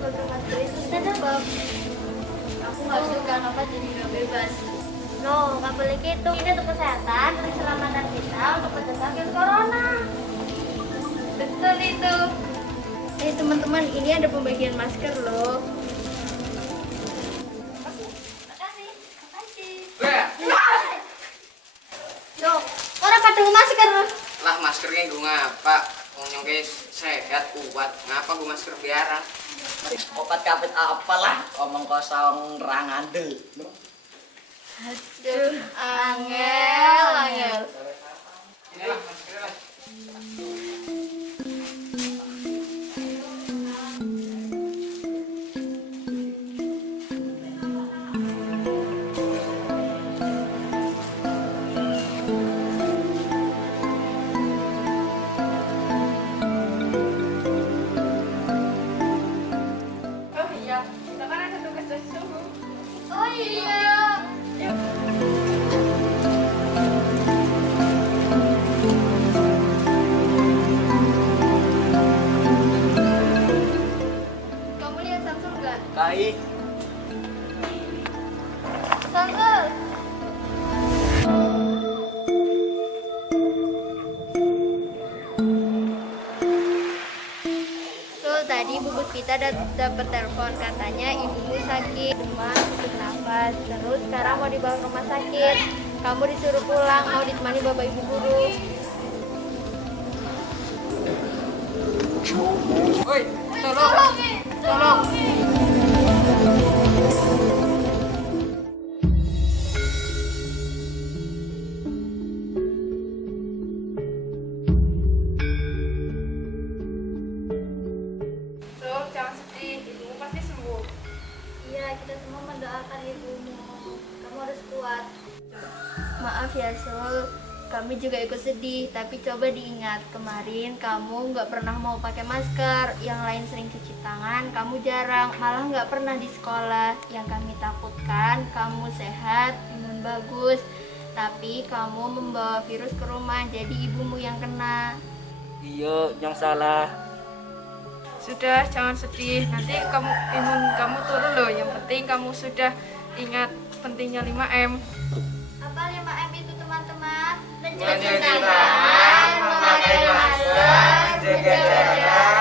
pakai masker itu sebab aku nggak suka apa jadi nggak bebas. No, nggak boleh gitu. Ini untuk kesehatan, untuk keselamatan kita, untuk mencegah virus corona. Betul itu. Teman-teman, ini ada pembagian masker loh. Makasih. Loh, orang pada masker. Lah maskernya gue ngapa? Nyongke sehat kuat. Ngapa gue masker biara? Obat kapit apalah omong kosong rangandel. Aduh, angel. Inilah maskernya lah. Oh iya. Kamu lihat Samsul nggak? Kai, Samsul. Tadi Bu Puspita dapat telepon, katanya ibumu sakit, demam, sesak nafas. Terus sekarang mau dibawa ke rumah sakit. Kamu disuruh pulang, mau ditemani bapak ibu guru. Woi, tolong. Tolong. Jangan sedih, ibumu pasti sembuh. Iya, kita semua mendoakan ibumu. Kamu harus kuat. Maaf ya Sul, kami juga ikut sedih. Tapi coba diingat, kemarin kamu nggak pernah mau pakai masker. Yang lain sering cuci tangan, kamu jarang. Malah nggak pernah di sekolah. Yang kami takutkan, kamu sehat, imun bagus. Tapi kamu membawa virus ke rumah, jadi ibumu yang kena. iya yang salah. Sudah, jangan sedih. Nanti imun kamu turun loh. Yang penting kamu sudah ingat pentingnya 5M. Apa 5M itu teman-teman? Mencuci tangan, memakai masker, jaga jarak,